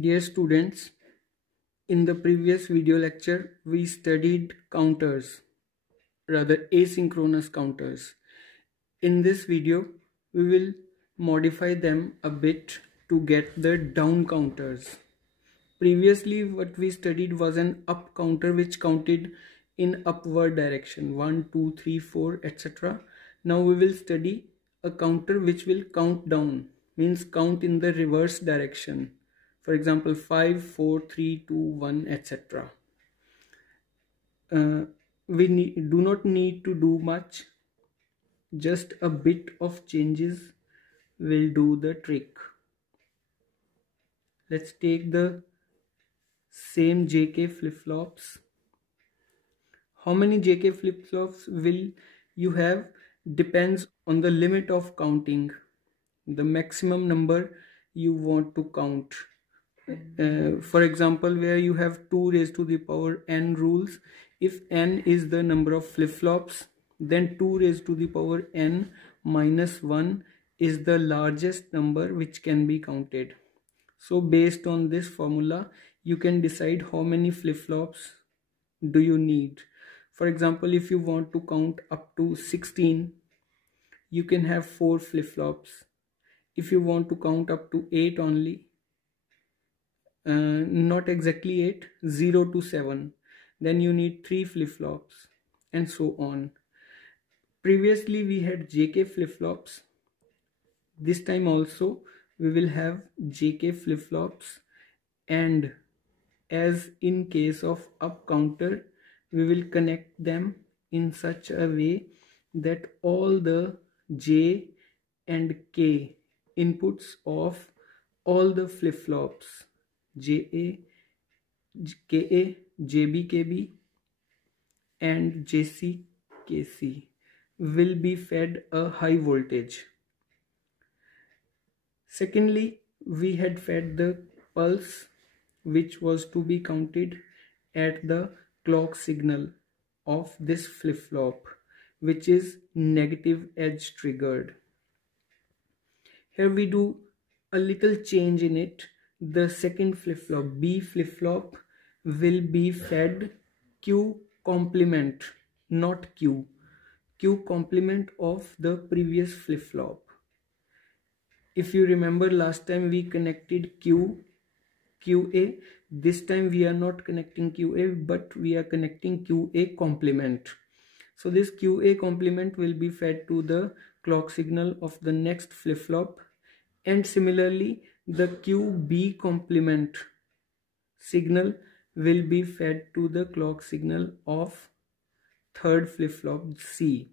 Dear students, in the previous video lecture, we studied counters, rather asynchronous counters. In this video, we will modify them a bit to get the down counters. Previously, what we studied was an up counter which counted in upward direction 1, 2, 3, 4, etc. Now we will study a counter which will count down, means count in the reverse direction. For example, 5, 4, 3, 2, 1, etc. We do not need to do much, just a bit of changes will do the trick. Let's take the same JK flip-flops. How many JK flip-flops will you have depends on the limit of counting, the maximum number you want to count. For example, where you have 2 raised to the power n rules, if n is the number of flip-flops, then 2 raised to the power n minus 1 is the largest number which can be counted. So based on this formula, you can decide how many flip-flops do you need. For example, if you want to count up to 16, you can have 4 flip-flops. If you want to count up to 8 only, not exactly 8, 0 to 7, then you need 3 flip-flops, and so on. Previously we had JK flip-flops. This time also we will have JK flip-flops, and as in case of up counter, we will connect them in such a way that all the J and K inputs of all the flip-flops JA, KA, JB, KB and JC, KC will be fed a high voltage. Secondly, we had fed the pulse which was to be counted at the clock signal of this flip-flop, which is negative edge triggered. Here we do a little change in it. The second flip-flop, B flip-flop, will be fed Q complement, not Q. Q complement of the previous flip-flop. If you remember, last time we connected QA. This time we are not connecting QA, but we are connecting QA complement. So this QA complement will be fed to the clock signal of the next flip-flop, and similarly the QB complement signal will be fed to the clock signal of third flip-flop C.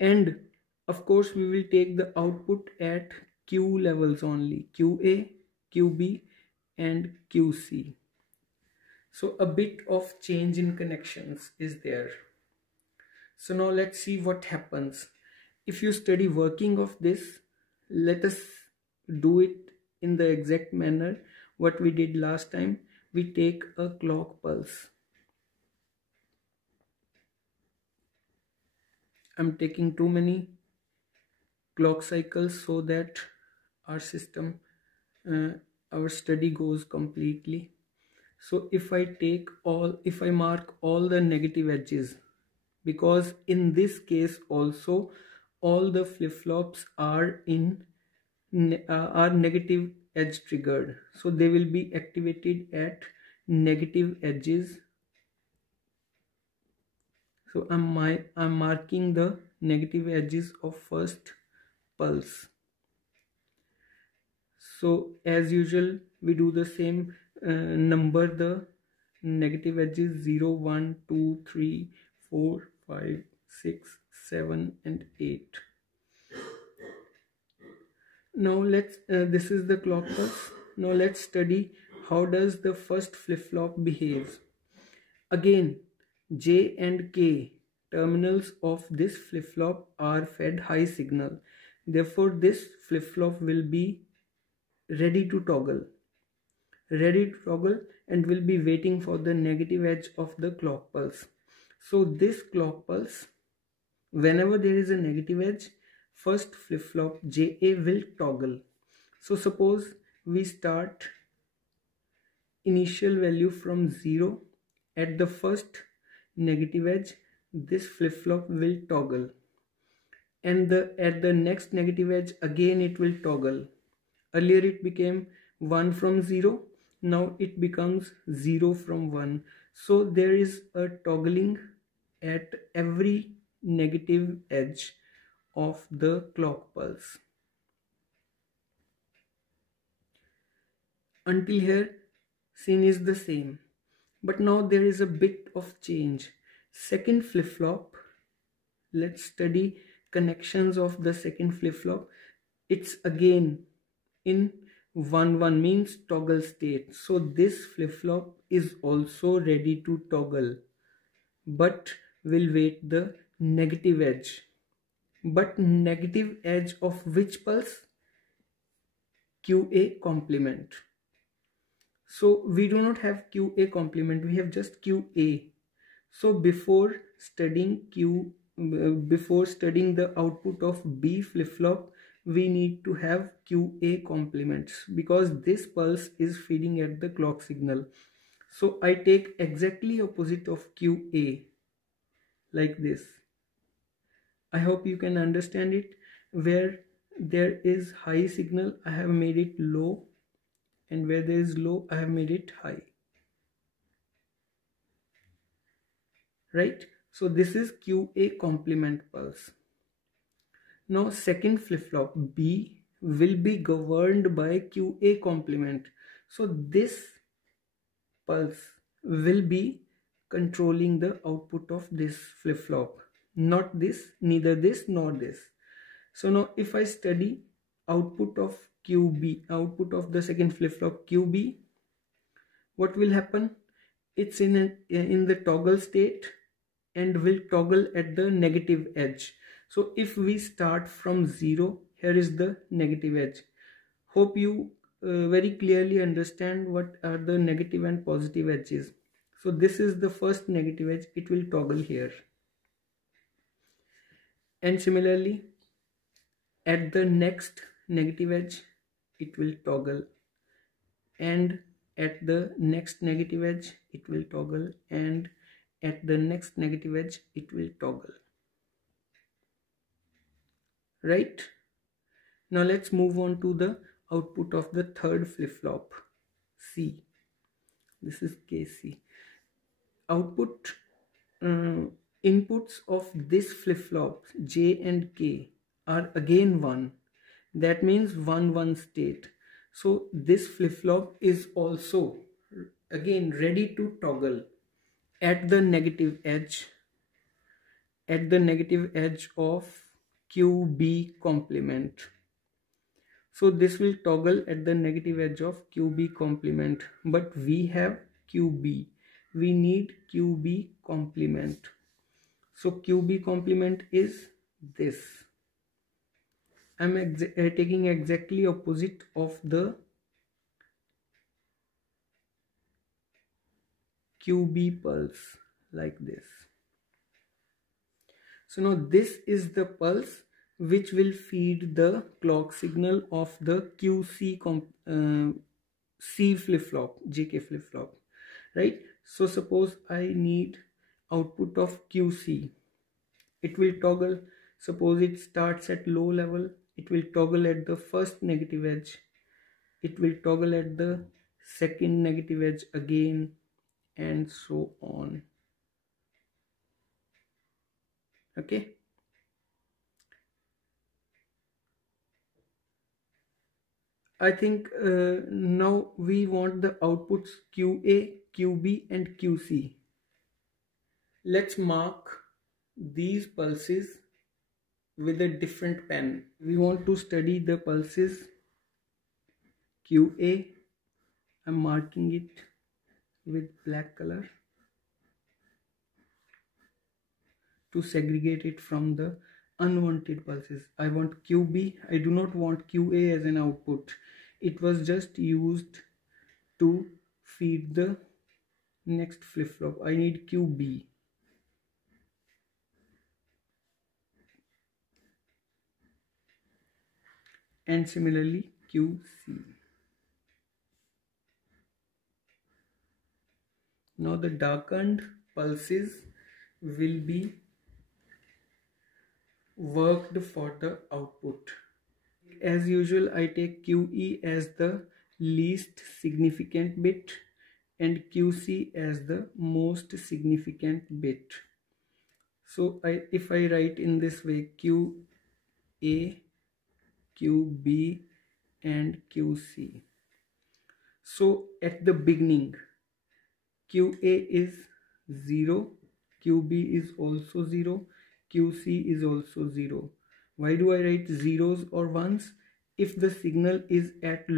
And of course we will take the output at Q levels only, QA, QB and QC. So a bit of change in connections is there. So now let's see what happens. If you study working of this, let us do it in the exact manner what we did last time. We take a clock pulse. I'm taking too many clock cycles so that our system, our study goes completely. So if I mark all the negative edges, because in this case also all the flip-flops are negative edge triggered, so they will be activated at negative edges. So I'm marking the negative edges of first pulse. So as usual we do the same, number the negative edges 0, 1, 2, 3, 4, 5, 6, 7 and 8. Now this is the clock pulse. Now let's study how does the first flip-flop behaves. Again, J and K terminals of this flip-flop are fed high signal. Therefore this flip-flop will be ready to toggle and will be waiting for the negative edge of the clock pulse. So this clock pulse, whenever there is a negative edge, first flip-flop JA will toggle. So suppose we start initial value from 0 at the first negative edge, this flip-flop will toggle, and at the next negative edge again it will toggle. Earlier it became 1 from 0, now it becomes 0 from 1. So there is a toggling at every negative edge of the clock pulse. Until here, scene is the same, but now there is a bit of change. Second flip-flop, let's study connections of the second flip-flop. It's again in 1-1, means toggle state. So this flip-flop is also ready to toggle, but will wait the negative edge. But negative edge of which pulse? QA complement. So we do not have QA complement, we have just QA. So before studying the output of B flip-flop, we need to have QA complements, because this pulse is feeding at the clock signal. So I take exactly opposite of QA, like this. I hope you can understand it. Where there is high signal, I have made it low, and where there is low, I have made it high. Right? So this is QA complement pulse. Now second flip-flop B will be governed by QA complement. So this pulse will be controlling the output of this flip-flop. Not this, neither this nor this. So now if I study output of QB, output of the second flip-flop QB, what will happen? It's in the toggle state and will toggle at the negative edge. So if we start from 0, here is the negative edge. Hope you very clearly understand what are the negative and positive edges. So this is the first negative edge, it will toggle here. And similarly, at the next negative edge, it will toggle. And at the next negative edge, it will toggle. And at the next negative edge, it will toggle. Right? Now let's move on to the output of the third flip-flop, C. This is KC. Output inputs of this flip-flop, J and K, are again 1. That means 1-1 state. So this flip-flop is also again ready to toggle at the negative edge, of QB complement. So this will toggle at the negative edge of QB complement, but we have QB. We need QB complement. So QB complement is this. I'm taking exactly opposite of the QB pulse, like this. So now this is the pulse which will feed the clock signal of the QC C flip-flop, JK flip-flop, right? So suppose I need output of QC. It will toggle. Suppose it starts at low level, it will toggle at the first negative edge. It will toggle at the second negative edge again, and so on. Okay. I think now we want the outputs QA, QB and QC. Let's mark these pulses with a different pen. We want to study the pulses QA. I'm marking it with black color to segregate it from the unwanted pulses. I want QB. I do not want QA as an output. It was just used to feed the next flip-flop. I need QB. And similarly QC. Now the darkened pulses will be worked for the output. As usual, I take QE as the least significant bit and QC as the most significant bit. So if I write in this way, QA, QB and QC. So at the beginning, QA is 0, QB is also 0, QC is also 0. Why do I write zeros or ones? If the signal is at the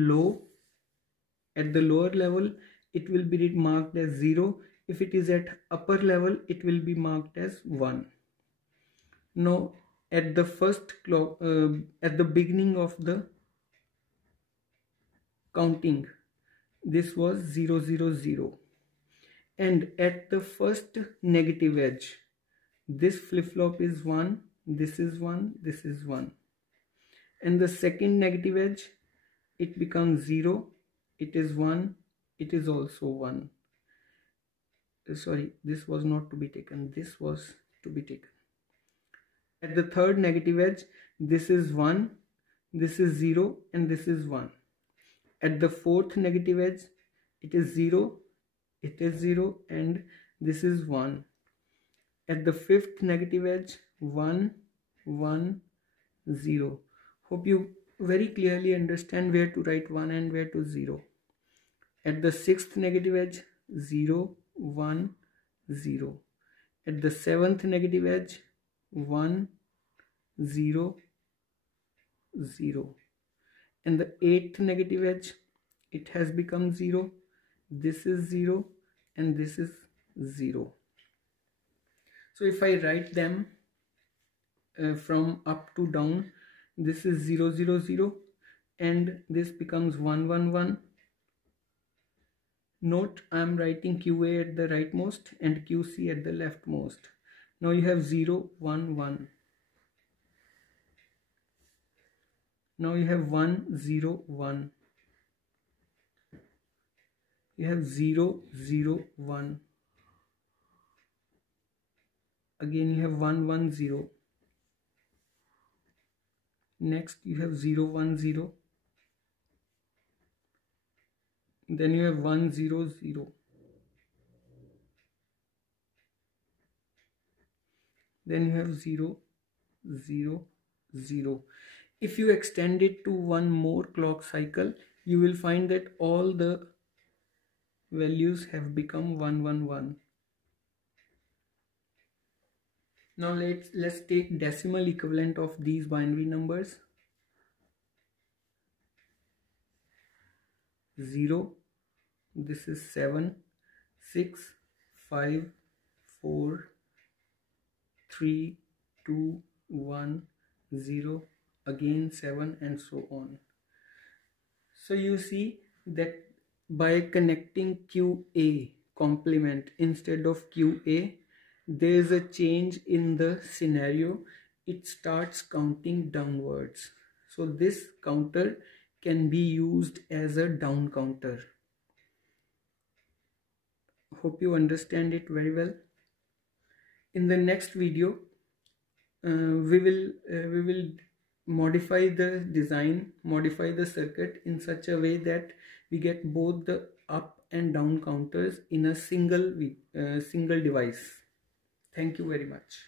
lower level, it will be marked as 0. If it is at upper level, it will be marked as 1. Now at the at the beginning of the counting, this was 0 0 0, and at the first negative edge, this flip-flop is 1, this is 1, this is 1, and the second negative edge, it becomes 0, it is 1, it is also 1. Sorry, this was not to be taken, this was to be taken. At the third negative edge, this is 1, this is 0 and this is 1. At the fourth negative edge, it is 0, it is 0 and this is 1. At the fifth negative edge, 1 1 0. Hope you very clearly understand where to write 1 and where to 0. At the sixth negative edge, 0 1 0. At the seventh negative edge, 1 0 0. And the eighth negative edge, it has become 0. This is 0 and this is 0. So if I write them from up to down, this is 0 0 0 and this becomes 1 1 1. Note I am writing QA at the rightmost and QC at the leftmost. Now you have 0 1 1. Now you have 1 0 1. You have 0 0 1. Again you have 1 1 0. Next you have 0 1 0. Then you have 1 0 0. Then you have 0 0 0. If you extend it to one more clock cycle, you will find that all the values have become 1 1 1. Now let's take decimal equivalent of these binary numbers. 0, this is 7, 6, 5, 4, 3, 2, 1, 0, again 7 and so on. So you see that by connecting QA complement instead of QA, there is a change in the scenario. It starts counting downwards. So this counter can be used as a down counter. Hope you understand it very well. In the next video, we will modify the design, modify the circuit in such a way that we get both the up and down counters in a single device. Thank you very much.